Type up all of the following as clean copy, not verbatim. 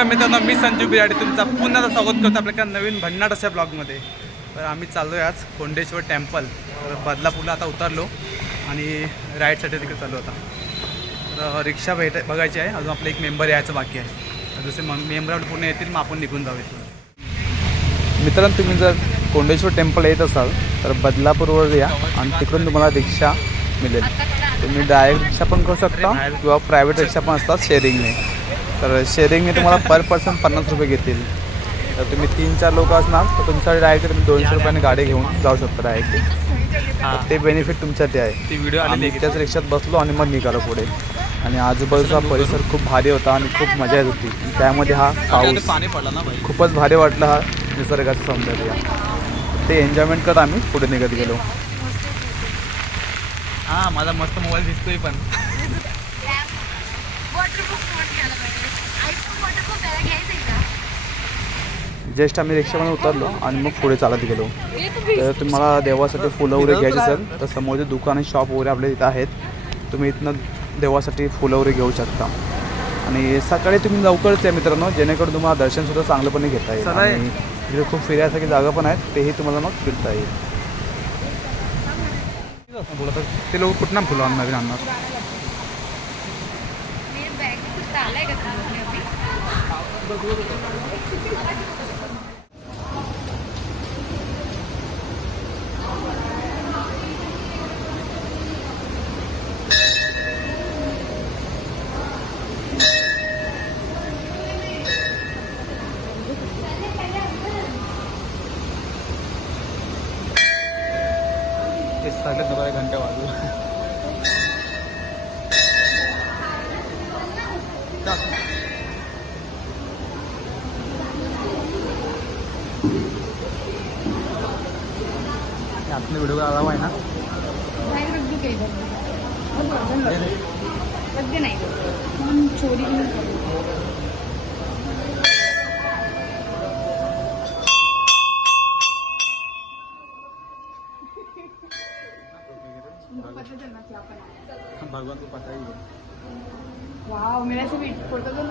नमस्कार मित्रांनो, मी संजू बिराडे तुमचा पुन्हा स्वागत करतो आपल्या नवीन भन्नाट अशा ब्लॉगमध्ये. तर आम्ही चाललो आहे आज कोंडेश्वर टेम्पल. तर बदलापूरला आता उतरलो आणि राईडसाठी तिकडे चालू होता. तर रिक्षा बघायची आहे. अजून आपलं एक मेंबर यायचं बाकी आहे. तर जसे मेंबर पूर्ण येतील मग आपण निघून जाऊया. मित्रांनो, तुम्ही जर कोंडेश्वर टेम्पल येत असाल तर बदलापूरवर या आणि तिकडून तुम्हाला रिक्षा मिळेल. तुम्ही डायरेक्ट रिक्षा पण करू शकता किंवा प्रायव्हेट रिक्षा पण असतात शेअरिंगने. तर शेअरिंगने तुम्हाला पर पर्सन 50 रुपये घेतील. तर तुम्ही 3-4 लोक असणार तर तुमच्यासाठी डायरेक्ट तुम्ही 200 रुपयाने गाडी घेऊन जाऊ शकता डायरेक्ट. ते बेनिफिट तुमच्यासाठी आहे. ती व्हिडिओ आम्ही त्याच रिक्षात बसलो आणि मग निघालो पुढे. आणि आजूबाजूचा परिसर खूप भारी होता आणि खूप मजा येत होती. त्यामध्ये हा पाऊस खूपच भारी वाटला. हा निसर्गाचं सौंदर्य ते एन्जॉयमेंट करत आम्ही पुढे निघत गेलो. हां, माझा मस्त मोबाईल दिसतोय पण. जस्ट आम्ही रिक्षामध्ये उतरलो आणि मग पुढे चालत गेलो. तर तुम्हाला देवासाठी फुलं वगैरे घ्यायची असेल तर समोरचे दुकान आणि शॉप वगैरे आपल्या इथं आहेत. तुम्ही इथनं देवासाठी फुलं वगैरे घेऊ शकता. आणि सकाळी तुम्ही लवकरच या मित्रांनो, जेणेकरून तुम्हाला दर्शनसुद्धा चांगलंपणे घेता येईल. आणि इथे खूप फिरायसाठी जागा पण आहेत, तेही तुम्हाला मग फिरता येईल. बोला तर ते लोक कुठं फुलं नवीन आणणार. सगळ्यात बघा घंटा वाजू. आपने व्हिडिओ आला आहे ना. भगवान को पता ही है. वाव, मेरा से भी फोटो दो.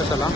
कशाला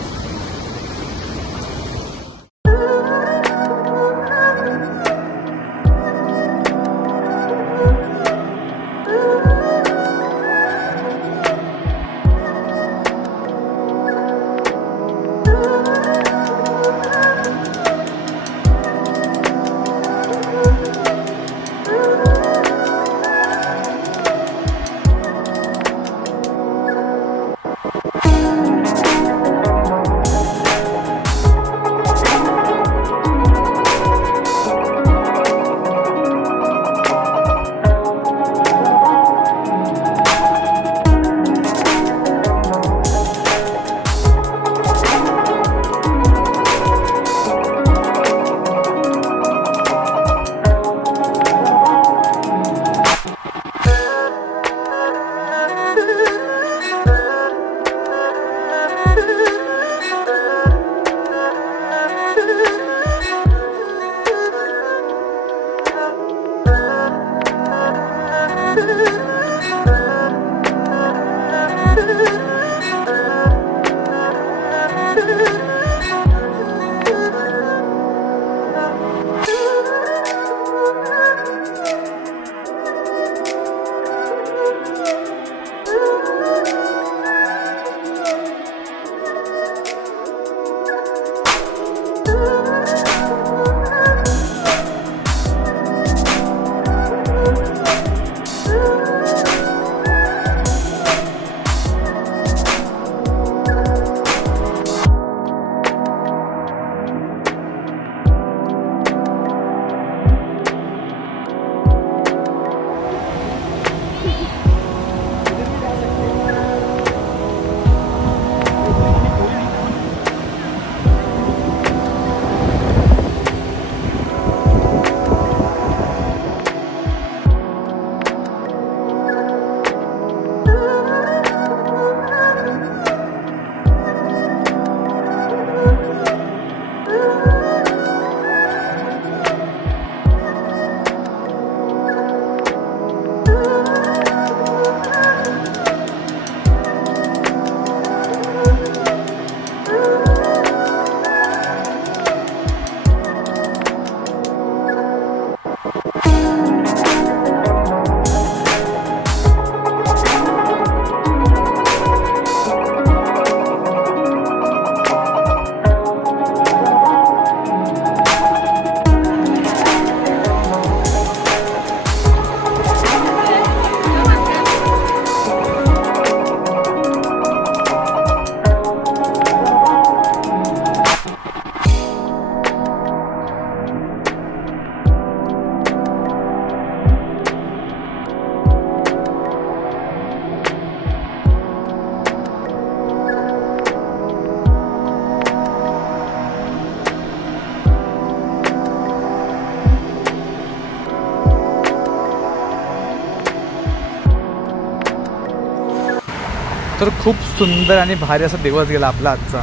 तर खूप सुंदर आणि भारी असा दिवस गेला आपला आजचा.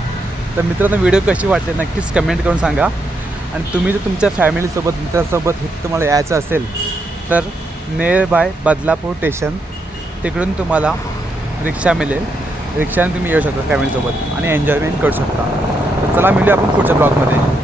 तर मित्रांनो, व्हिडिओ कशी वाटते नक्कीच कमेंट करून सांगा. आणि तुम्ही जर तुमच्या फॅमिलीसोबत मित्रांसोबत इथं तुम्हाला यायचं असेल तर नियर बाय बदलापूर स्टेशन तिकडून तुम्हाला रिक्षा मिळेल. रिक्षाने तुम्ही येऊ शकता फॅमिलीसोबत आणि एन्जॉयमेंट करू शकता. तर चला मिळूया आपण पुढच्या ब्लॉगमध्ये.